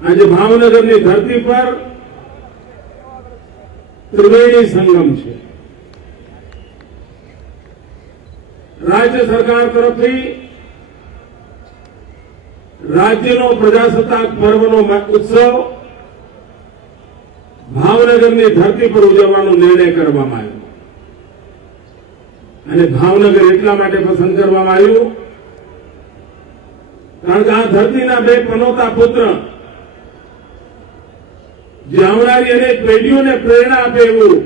आज भावनगर की धरती पर त्रिवेणी संगम है। राज्य सरकार तरफथी राज्यनो प्रजासत्ताक पर्वनो उत्सव भावनगर की धरती पर उजवવાનો निर्णय કરવામાં આવ્યો અને ભાવનગર એટલા માટે પસંદ કરવામાં આવ્યું કારણ કે આ ધરતીના બે પનોતા પુત્ર જે આવનારી અનેક પેઢીઓને પ્રેરણા આપે એવું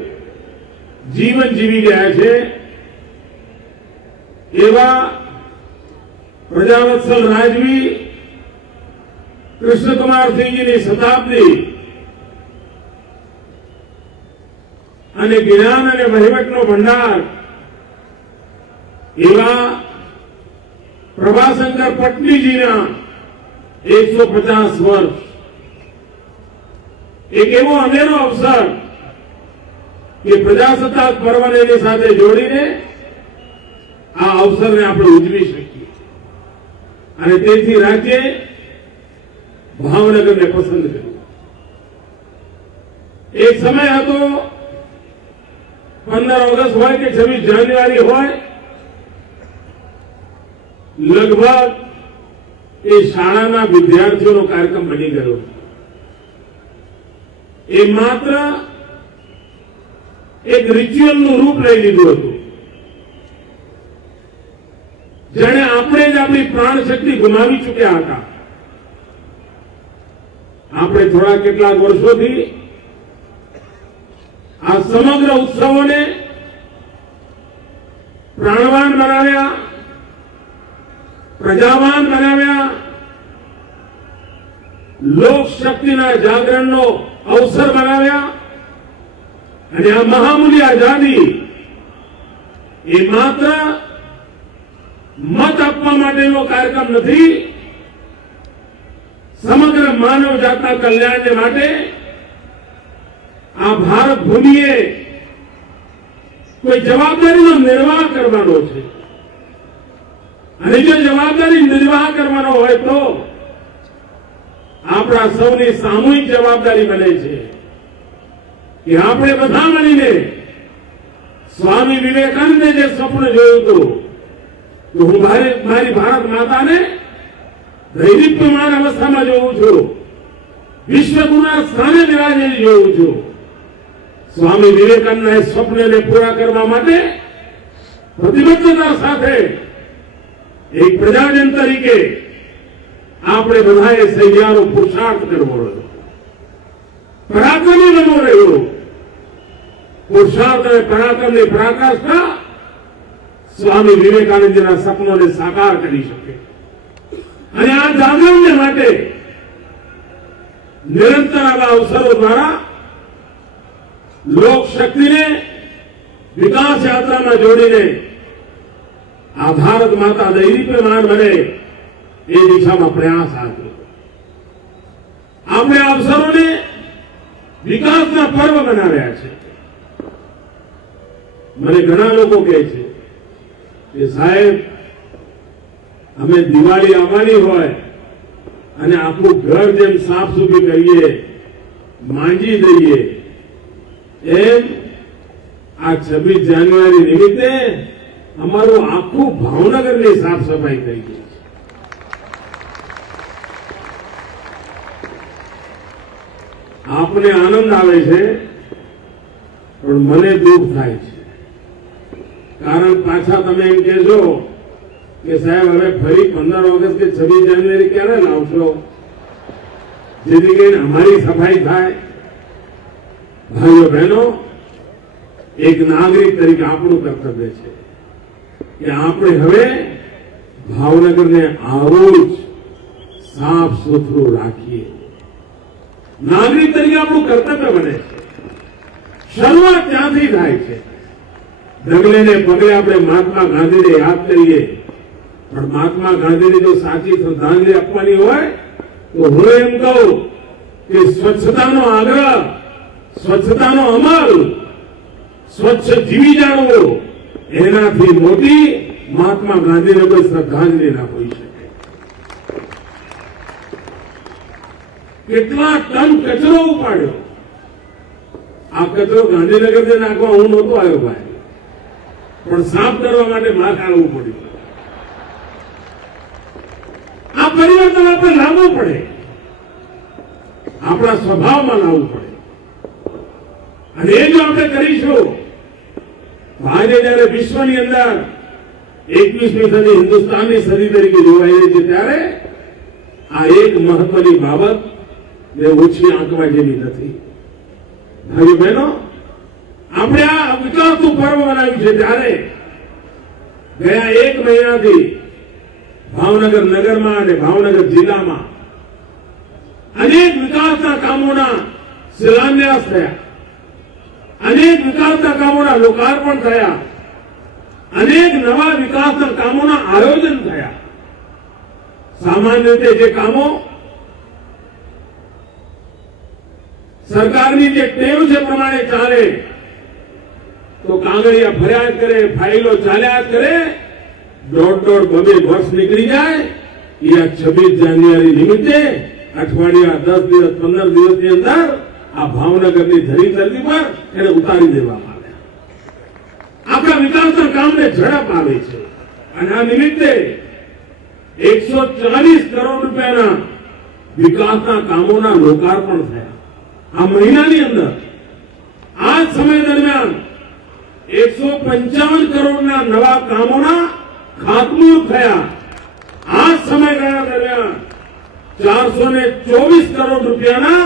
જીવન જીવી ગયા છે એવા પ્રજાવત્સલ રાજવી કૃષ્ણકુમાર સિંહજીની શતાબ્દી અને જ્ઞાન અને વહીવટનો ભંડાર એવા પ્રભાશંકર પટણીજીના 150 વર્ષ एक एवो अनेरो अवसर कि प्रजासत्ताक पर्वने एनी साथे जोड़ीने आ अवसरने आपणे उजवी शकीए अने तेथी राज्ये भावनगरने पसंद कर्युं। एक समय हतो 15 ऑगस्ट होय के 26 जान्युआरी होय लगभग ए शाळाना विद्यार्थीओनो कार्यक्रम बनी गयो। ए मात्र एक रिच्युअल નું રૂપ લઈ લીધું હતું જેણે આપણે જ આપણી પ્રાણ શક્તિ ગુમાવી ચૂક્યા હતા। આપણે થોડા કેટલાક વર્ષોથી આ સમગ્ર ઉત્સવોને પ્રાણવાન બનાવ્યા, પ્રજાવાન બનાવ્યા, લોક શક્તિના જાગરણનો अवसर बनाव्या અને આ મહામૂલ્ય આઝાદી એ માત્ર મત આપવા માટેનો કાર્યક્રમ નથી, સમગ્ર માનવ જાતના કલ્યાણને માટે આ ભારત ભૂમિએ કોઈ જવાબદારીનો નિર્વાહ કરવાનો છે અને જો જવાબદારી નિર્વાહ કરવાનો હોય તો આપણા સૌની સામૂહિક જવાબદારી બને છે કે આપણે બધા મળીને સ્વામી વિવેકાનંદે જે સ્વપ્ન જોયું હતું કે હું મારી ભારત માતાને દૈદીપ્યમાન અવસ્થામાં જોઉં છું, વિશ્વગુરુના સ્થાને બિરાજેલી જોઉં છું। સ્વામી વિવેકાનંદના એ સ્વપ્નને પૂરા કરવા માટે પ્રતિબદ્ધતા સાથે એક પ્રજાજન તરીકે આપણે બધાએ સહિયારો પુરુષાર્થ કરવો રહ્યો, પરાક્રમી બનવું રહ્યું। પુરુષાર્થ અને પરાક્રમની પરાકાષ્ઠા સ્વામી વિવેકાનંદજીના સપનોને સાકાર કરી શકે અને આ જાગરણને માટે નિરંતર આવા અવસરો દ્વારા લોક શક્તિને વિકાસ યાત્રામાં જોડીને આ ભારત માતા દૈદીપ્યમાન બને એ દિશામાં પ્રયાસ આપ્યો। આપણે અવસરોને વિકાસના પર્વ બનાવ્યા છે। મને ઘણા લોકો કહે છે કે સાહેબ અમે દિવાળી આવવાની હોય અને આખું ઘર જેમ સાફ સુફી કરીએ, માંજી દઈએ, એમ આ 26 જાન્યુઆરી નિમિત્તે અમારું આખું ભાવનગરની સાફ સફાઈ થઈ ગઈ। आपने आनंद आवे छे पण मने दुख थाय छे कारण पाछा तमे एम कहो कि साहेब हवे फरी 15 ऑगस्ट के 26 जान्युआरी क्यारे लावशो जेथी करीने अमारी सफाई थाय। भाईओ बहनों, एक नागरिक तरीके आपणुं कर्तव्य छे कि आपणे हवे भावनगरने आवुं ज साफ सुथरू राखीए। नागरिक तरीके આપણું કર્તવ્ય બને છે। શરૂઆત ત્યાંથી થાય છે। ડગલે ને પગલે આપણે મહાત્મા ગાંધીને યાદ કરીએ પણ મહાત્મા ગાંધીને જો સાચી શ્રદ્ધાંજલિ આપવાની હોય તો હું એમ કહું કે સ્વચ્છતાનો આગ્રહ, સ્વચ્છતાનો અમલ, સ્વચ્છ જીવી જાણવું એનાથી મોટી મહાત્મા ગાંધીને કોઈ શ્રદ્ધાંજલિ ના હોઈ શકે। કેટલા ટન કચરો ઉપાડ્યો. આ કચરો ગાંધીનગરથી નાખવા હું નહોતો આવ્યો ભાઈ, પણ સાફ કરવા માટે માર ખાવું પડ્યું. આ પરિવર્તન આપણે લાવવું પડે, આપણા સ્વભાવમાં લાવવું પડે. અને એ જો આપણે કરીશું, આજે જયારે વિશ્વની અંદર 21મી સદી હિન્દુસ્તાનની સદી તરીકે જોવાઈ રહી છે, ત્યારે આ એક મહત્વની બાબત ને ઓછી આંકવા જેવી નથી. ભાઈઓ બહેનો, આપણે આ વિકાસનું પર્વ મનાવ્યું છે, ત્યારે ગયા 1 મહિનાથી ભાવનગર નગરમાં અને ભાવનગર જિલ્લામાં અનેક વિકાસના કામોના શિલાન્યાસ થયા, અનેક વિકાસના કામોના લોકાર્પણ થયા, અનેક નવા વિકાસના કામોના આયોજન થયા. સામાન્ય રીતે જે કામો સરકારની જે ટેવ છે પ્રમાણે ચાલે તો કાગળિયા ફરિયાદ કરે, ફાઇલો ચાલ્યા કરે, 1.5-2 વર્ષ નીકળી જાય. એ આ 26 જાન્યુઆરી નિમિત્તે અઠવાડિયા 10 દિવસ 15 દિવસની અંદર આ ભાવનગરની ધરી ધરતી પર એને ઉતારી દેવામાં આવ્યા. આપણા વિકાસના કામને ઝડપ આવે છે. અને આ નિમિત્તે 140 કરોડ રૂપિયાના વિકાસના કામોના લોકાર્પણ થયા. આ મહિનાની અંદર આ સમય દરમિયાન 155 કરોડના નવા કામોના ખાતમુહૂર્ત થયા. આ સમયગાળા દરમિયાન 424 કરોડ રૂપિયાના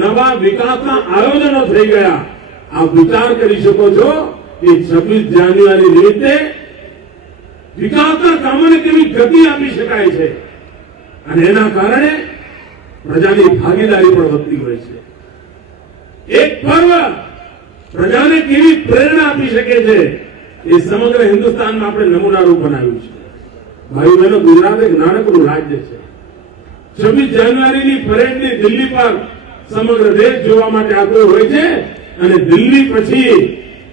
નવા વિકાસના આયોજનો થઈ ગયા. આપ વિચાર કરી શકો છો કે 26 જાન્યુઆરી નિમિત્તે વિકાસના કામોને કેવી ગતિ આપી શકાય છે. અને એના કારણે પ્રજાની ભાગીદારી પણ વધતી હોય છે. એક પર્વ પ્રજાને કેવી પ્રેરણા આપી શકે છે, એ સમગ્ર હિન્દુસ્તાનમાં આપણે નમૂનારૂપ બનાવ્યું છે. ભાઈ બહેનો, ગુજરાત એક નાનકડું રાજ્ય છે. 26 જાન્યુઆરીની પરેડની દિલ્હી પર સમગ્ર દેશ જોવા માટે આવતો હોય છે. અને દિલ્હી પછી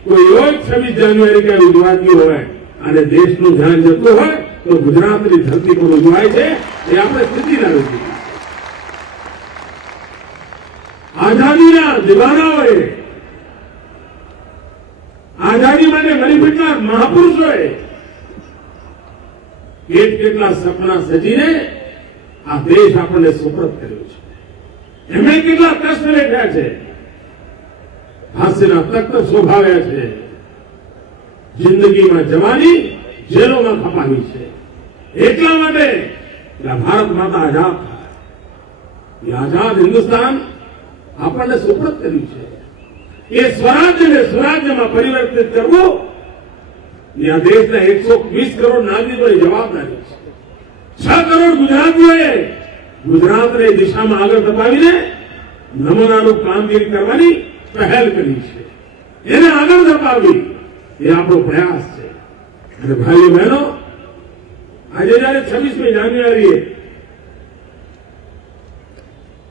કોઈ એવો 26 જાન્યુઆરી ક્યાં ઉજવાતી હોય અને દેશનું ધ્યાન જતું હોય તો ગુજરાતની ધરતી પર ઉજવાય છે. એ આપણે સ્થિતિ લાવી છે. આઝાદીના દિવાનાઓએ, આઝાદી માટે મરી મિટનાર મહાપુરુષોએ કેટલા સપના સજીને આ દેશ આપણને સુપ્રત કર્યો છે. એમણે કેટલા કષ્ટ વેઠ્યા છે, હાસ્યના તખ્ત શોભાવ્યા છે, જિંદગીમાં જવાની જેલોમાં ખપાવી છે. એટલા માટે ભારત માતા આઝાદ થાય, એ આઝાદ હિન્દુસ્તાન આપણને સુપ્રત કર્યું છે. એ સ્વરાજ્યને સ્વરાજ્યમાં પરિવર્તિત કરવું એ આ દેશના 120 કરોડ નાગરિકોની જવાબદારી છે. 6 કરોડ ગુજરાતીઓએ ગુજરાતને દિશામાં આગળ ધપાવીને નમૂનારૂપ કામગીરી કરવાની પહેલ કરી છે. એને આગળ ધપાવી એ આપણો પ્રયાસ છે. અને ભાઈઓ બહેનો, આજે જયારે 26મી જાન્યુઆરીએ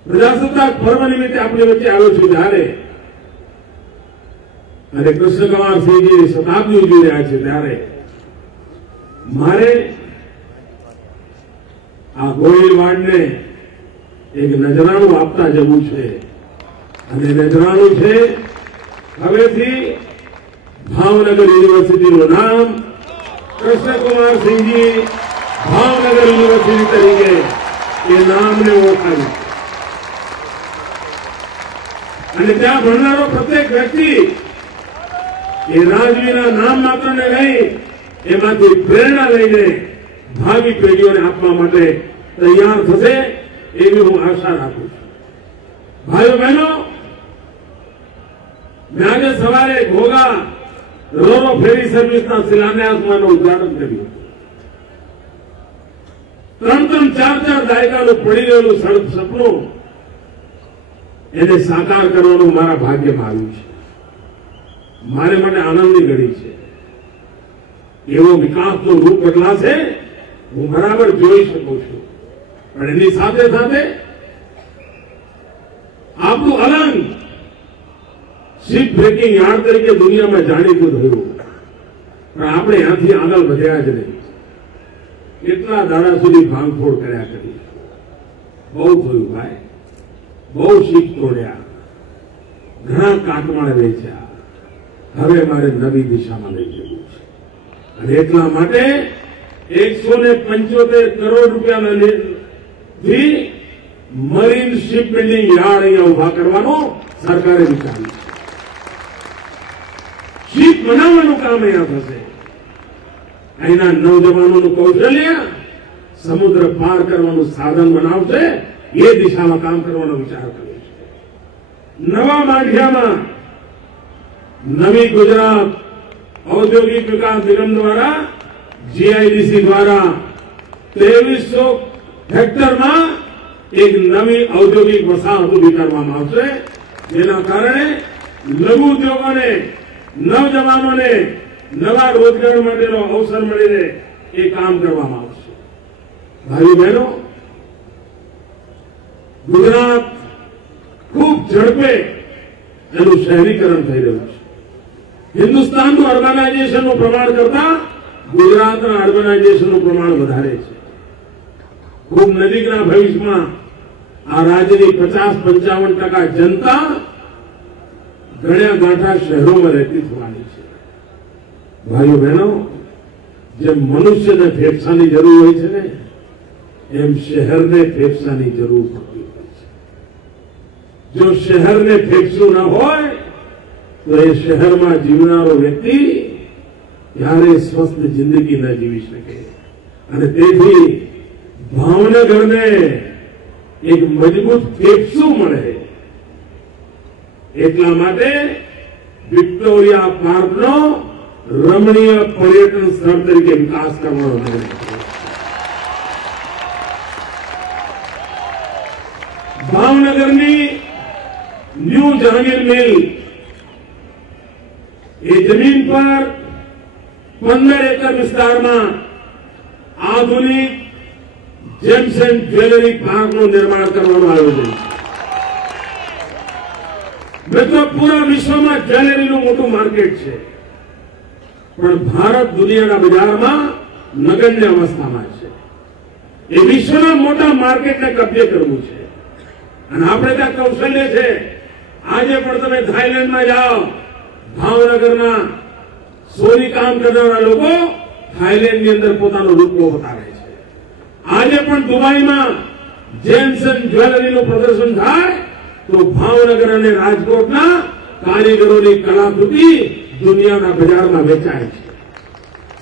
પ્રજાસત્તાક પર્વ નિમિત્તે આપણી વચ્ચે આવ્યો છું, ત્યારે અને કૃષ્ણકુમારસિંહજી શતાબ્દી ઉજવી રહ્યા છે, ત્યારે મારે આ ગોહિલવાડને એક નજરાણું આપતા જવું છે. અને નજરાણું છે, હવેથી ભાવનગર યુનિવર્સિટીનું નામ કૃષ્ણકુમારસિંહજી ભાવનગર યુનિવર્સિટી તરીકે એ નામને ઓળખાવ્યું. અને ત્યાં ભણનારો પ્રત્યેક વ્યક્તિ એ રાજવીના નામ માત્રને નહીં, એમાંથી પ્રેરણા લઈને ભાવિ પેઢીઓને આપવા માટે તૈયાર થશે, એવી હું આશા રાખું છું. ભાઈઓ બહેનો, મેં આજે સવારે ઘોઘા રોરો ફેરી સર્વિસના શિલાન્યાસમાં ઉદ્ઘાટન કર્યું. 3-3, 4-4 દાયકાનું પડી રહેલું સપનું એને સાકાર કરવાનું મારા ભાગ્યમાં આવ્યું છે. મારે માટે આનંદની ઘડી છે. એવો વિકાસનો રૂપ બદલાશે હું બરાબર જોઈ શકું છું. પણ એની સાથે સાથે આપણું અલંગ શિપ બ્રેકિંગ યાર્ડ તરીકે દુનિયામાં જાણીતું થયું, પણ આપણે ત્યાંથી આગળ વધ્યા જ નહીં. કેટલા દાડા સુધી ભાંગફોડ કર્યા કરી, બહુ થયું ભાઈ. બહુ શીખ તોડ્યા, ઘણા કાટમાળ વેચ્યા. હવે મારે નવી દિશામાં લઈ જવું છે અને એટલા માટે 175 કરોડ રૂપિયાથી મરીન શિપ બિલ્ડિંગ યાર્ડ અહીંયા ઉભા કરવાનો સરકારે વિચાર્યું છે. શિપ બનાવવાનું કામ અહીંયા થશે. અહીંના નૌજવાનોનું કૌશલ્ય સમુદ્ર પાર કરવાનું સાધન બનાવશે. એ દિશામાં કામ કરવાનો વિચાર કર્યો છે. નવા માળિયામાં નવી ગુજરાત ઔદ્યોગિક વિકાસ નિગમ દ્વારા જીઆઈડીસી દ્વારા 2300 હેક્ટરમાં એક નવી ઔદ્યોગિક વસાહત ઉભી કરવામાં આવશે, જેના કારણે લઘુ ઉદ્યોગોને, નવજવાનોને નવા રોજગાર માટેનો અવસર મળી રહે એ કામ કરવામાં આવશે. ભાઈઓ બહેનો, ગુજરાત ખૂબ ઝડપે એનું શહેરીકરણ થઈ રહ્યું છે. હિન્દુસ્તાનનું અર્બનાઇઝેશનનું પ્રમાણ કરતા ગુજરાતના અર્બનાઇઝેશનનું પ્રમાણ વધારે છે. ખૂબ નજીકના ભવિષ્યમાં આ રાજ્યની 50-55% જનતા ગણ્યા ગાંઠા શહેરોમાં રહેતી થવાની છે. ભાઈઓ બહેનો, જેમ મનુષ્યને ફેફસાની જરૂર હોય છે ને, એમ શહેરને ફેફસાની જરૂર પડતી હોય છે. જો શહેરને ફેફસું ન હોય તો એ શહેરમાં જીવનારો વ્યક્તિ ક્યારે સ્વસ્થ જિંદગી ન જીવી શકે. અને તેથી ભાવનગરને એક મજબૂત ફેફસું મળે એટલા માટે વિક્ટોરિયા પાર્કનો રમણીય પર્યટન સ્થળ તરીકે વિકાસ કરવાનો નિર્ણય છે. ભાવનગરની ન્યૂ જહાંગીર મિલ એ જમીન પર 15 એકર વિસ્તારમાં આધુનિક જેમ્સ એન્ડ જ્વેલરી પાર્કનું નિર્માણ કરવાનું આયોજન છે. મિત્રો, પૂરા વિશ્વમાં જ્વેલરીનું મોટું માર્કેટ છે, પણ ભારત દુનિયાના બજારમાં નગण्य અવસ્થામાં છે. એ વિશ્વના મોટા માર્કેટને કબજે કરવું છે અને આપણે ત્યાં કૌશલ્ય છે. આજે પણ તમે થાઈલેન્ડમાં જાઓ, ભાવનગરના સોની કામ કરનારા લોકો થાઈલેન્ડની અંદર પોતાનો રૂપો બતાવે છે. આજે પણ દુબઈમાં જેમ્સ એન્ડ જ્વેલરીનું પ્રદર્શન થાય તો ભાવનગર અને રાજકોટના કારીગરોની કલાકૃતિ દુનિયાના બજારમાં વેચાય છે.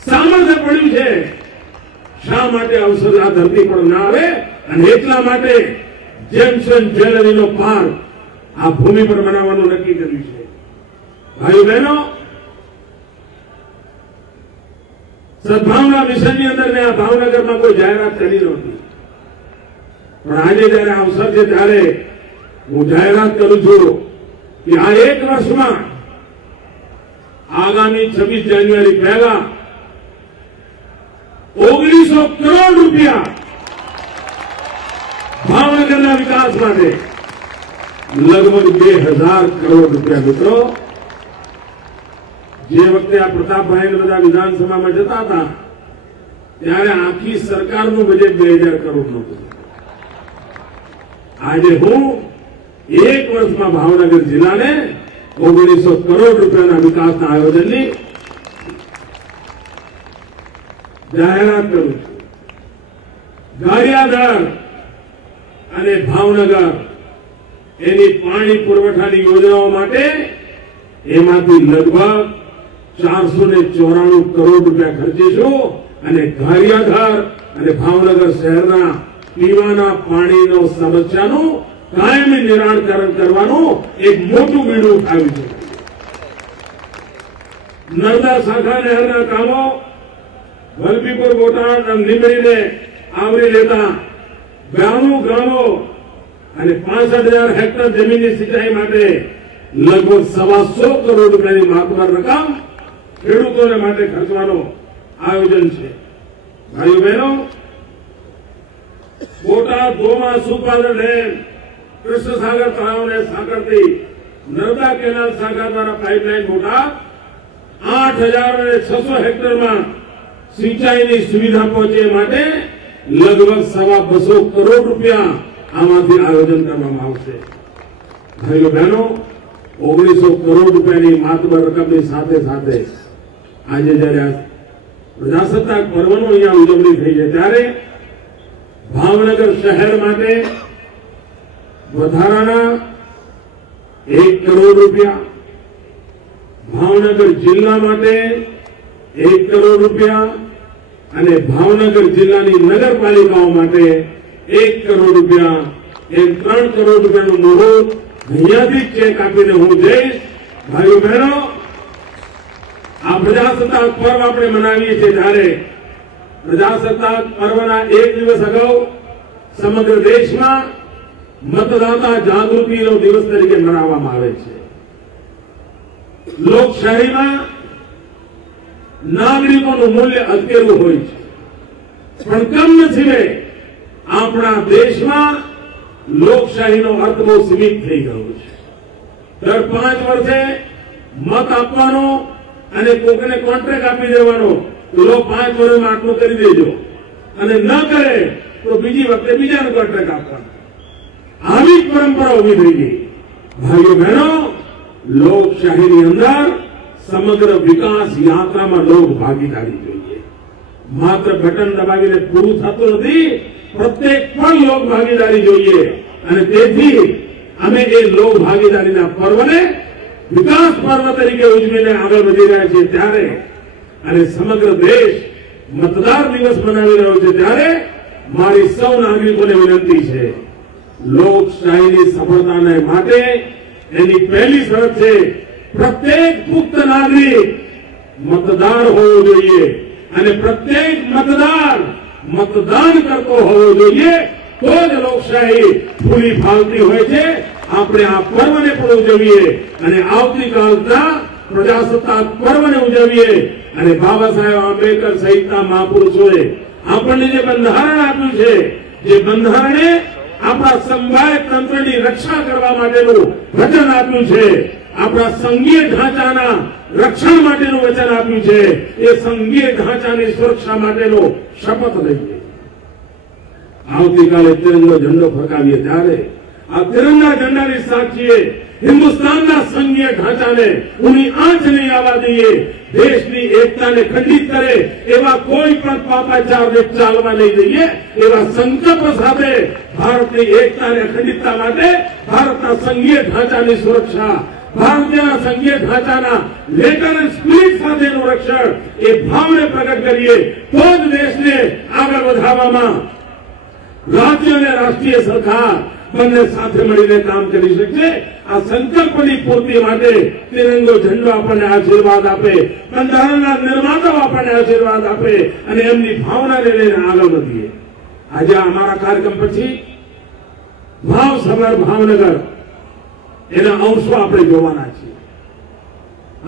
સામર્થ્ય પડ્યું છે. શા માટે અવસર આ ધરતી પર ના આવે? અને એટલા માટે જેમ્સ એન્ડ જ્વેલરીનો પાર્ક આ ભૂમિ પર બનાવવાનું નક્કી કર્યું છે. ભાઈઓ બહેનો, સદભાવના મિશનની અંદર મેં આ ભાવનગરમાં કોઈ જાહેરાત કરી નહોતી, પણ આજે જયારે અવસર છે ત્યારે હું જાહેરાત કરું છું કે આ 1 વર્ષમાં આગામી 26 જાન્યુઆરી પહેલા 1900 કરોડ રૂપિયા ભાવનગરના વિકાસ માટે, લગભગ 2000 કરોડ રૂપિયા. મિત્રો, જે વખતે આ પ્રતાપભાઈ બધા વિધાનસભામાં જતા હતા ત્યારે આખી સરકારનું બજેટ 2000 કરોડ નહોતું. આજે હું 1 વર્ષમાં ભાવનગર જિલ્લાને 1900 કરોડ રૂપિયાના વિકાસના આયોજનની જાહેરાત કરું છું. ગારિયાધાર અને ભાવનગર એની પાણી પુરવઠાની યોજનાઓ માટે એમાંથી લગભગ 494 કરોડ રૂપિયા ખર્ચીશું અને ગારિયાધાર અને ભાવનગર શહેરના પીવાના પાણીનો સમસ્યાનું કાયમી નિરાકરણ કરવાનું એક મોટું બીડું ઉઠાવ્યું છે. નર્મદા શાખા નહેરના કામો વલભીપુર, બોટાદ અને લીંબડીને આવરી લેતા 92 ગામો અને 65,000 હેક્ટર જમીનની સિંચાઈ માટે લગભગ 125 કરોડ રૂપિયાની માતબર રકમ ખેડૂતોને માટે ખર્ચવાનો આયોજન છે. ભાઈઓ બહેનો, બોટાદ, ગોમા, સુપાદર ડેમ, કૃષ્ણસાગર તળાવને સાંકળતી નર્મદા કેનાલ શાખા દ્વારા પાઇપલાઇન બોટાદ 8,600 હેક્ટરમાં સિંચાઈની સુવિધા પહોંચે માટે લગભગ 225 કરોડ રૂપિયા આમાંથી આયોજન કરવામાં આવશે. ભાઈઓ બહેનો, 1900 કરોડ રૂપિયાની માતબર રકમની સાથે સાથે આજે જયારે પ્રજાસત્તાક પર્વનો અહીંયા ઉજવણી થઈ છે ત્યારે ભાવનગર શહેર માટે વધારાના 1 કરોડ રૂપિયા, ભાવનગર જિલ્લા માટે 1 કરોડ રૂપિયા અને ભાવનગર જિલ્લાની નગરપાલિકાઓ માટે 1 કરોડ રૂપિયા, એમ 3 કરોડ રૂપિયાનું મુહૂર્ત અહીંયાથી ચેક આપીને હું જઈશ. ભાઈઓ બહેનો, આ પ્રજાસત્તાક પર્વ આપણે મનાવીએ છીએ ત્યારે પ્રજાસત્તાક પર્વના 1 દિવસ અગાઉ સમગ્ર દેશમાં મતદાતા જાગૃતિનો દિવસ તરીકે મનાવવામાં આવે છે. લોકશાહીમાં નાગરિકોનું મૂલ્ય અધકેરું હોય છે, પણ કમનસીબે આપણા દેશમાં લોકશાહીનો અર્થ બહુ સીમિત થઈ ગયો છે. દર 5 વર્ષે મત આપવાનો અને કોઈને કોન્ટ્રાક્ટ આપી દેવાનો, લો 5 વર્ષમાં આટલું કરી દેજો, અને ન કરે તો બીજી વખતે બીજાને કોન્ટ્રાક્ટ આપવાનો. આવી જ પરંપરા ઉભી થઈ ગઈ. ભાઈઓ બહેનો, લોકશાહીની અંદર સમગ્ર વિકાસ યાત્રામાં લોક ભાગીદારી જોઈએ. માત્ર બટન દબાવીને પૂરું થતું નથી, પ્રત્યેક પણ લોક ભાગીદારી જોઈએ. અને તેથી અમે એ લોક ભાગીદારીના પર્વને વિકાસ પર્વ તરીકે ઉજવીને આગળ વધી રહ્યા છીએ ત્યારે, અને સમગ્ર દેશ મતદાર દિવસ મનાવી રહ્યો છે ત્યારે મારી સૌ નાગરિકોને વિનંતી છે, લોકશાહીની સફળતાને માટે એની પહેલી શરત છે પ્રત્યેક પુખ્ત નાગરિક મતદાર હોવો જોઈએ અને પ્રત્યેક મતદાર મતદાન કરતો હોવો જોઈએ. તો જ લોકશાહી પૂરી ફાલતી હોય છે. આપણે આ પર્વને પણ ઉજવીએ અને આવતીકાલના પ્રજાસત્તાક પર્વને ઉજવીએ. અને બાબા સાહેબ આંબેડકર સહિતના મહાપુરુષોએ આપણને જે બંધારણ આપ્યું છે, જે બંધારણે આપણા સમવાય તંત્રની રક્ષા કરવા માટેનું વચન આપ્યું છે, આપણા સંઘીય ઢાંચાના રક્ષણ માટેનું વચન આપ્યું છે, એ સંઘીય ઢાંચાની સુરક્ષા માટેનો શપથ લઈએ. આવતીકાલે તિરંગો ઝંડો ફરકાવીએ ત્યારે આ તિરંગા ઝંડાની સાક્ષીએ હિન્દુસ્તાનના સંઘીય ઢાંચાને ઊની આંચ નહીં આવવા દઈએ. દેશની એકતાને ખંડિત કરે એવા કોઈ પણ પાપાચારને ચાલવા નહીં દઈએ. એવા સંકલ્પ સાથે ભારતની એકતા અને અખંડિતતા માટે ભારતના સંઘીય ઢાંચાની સુરક્ષા, ભારતીય સંઘીય ઢાંચાના લેટર એન્ડ સ્પિરિટ સાથેનું રક્ષણ, એ ભાવને પ્રગટ કરીએ તો જ દેશને આગળ વધારવામાં રાજ્ય અને રાષ્ટ્રીય સરકાર બંને સાથે મળીને કામ કરી શકશે. આ સંકલ્પની પૂર્તિ માટે તિરંગો ઝંડો આપણને આશીર્વાદ આપે, બંધારણના નિર્માતાઓ આપણને આશીર્વાદ આપે અને એમની ભાવનાને લઈને આગળ વધીએ. આજે અમારા કાર્યક્રમ પછી ભાવસભર ભાવનગર એના અંશો આપણે જોવાના છીએ.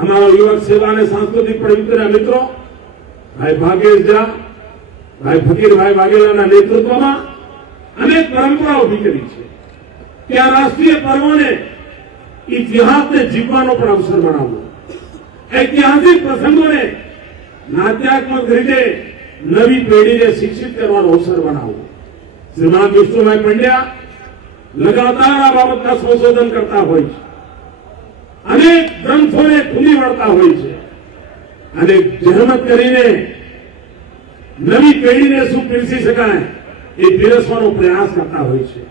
અમારા યુવક સેવા અને સાંસ્કૃતિક પ્રવૃત્તિના મિત્રો ભાઈ ભાગેશ ઝા, ભાઈ ફકીરભાઈ વાઘેલાના નેતૃત્વમાં અનેક પરંપરા ઉભી કરી છે કે આ રાષ્ટ્રીય પર્વોને ઇતિહાસને જીવવાનો પણ અવસર બનાવવો, ઐતિહાસિક પ્રસંગોને નાટ્યાત્મક રીતે નવી પેઢીને શિક્ષિત કરવાનો અવસર બનાવવો. શ્રીમાન વિષ્ણુભાઈ પંડ્યા લગાતાર આ બાબતના સંશોધન કરતા હોય છે, અનેક ગ્રંથોને ખુલી વળતા હોય છે અને જહેમત કરીને નવી પેઢીને શું પીરસી શકાય એ પીરસવાનો પ્રયાસ કરતા હોય છે.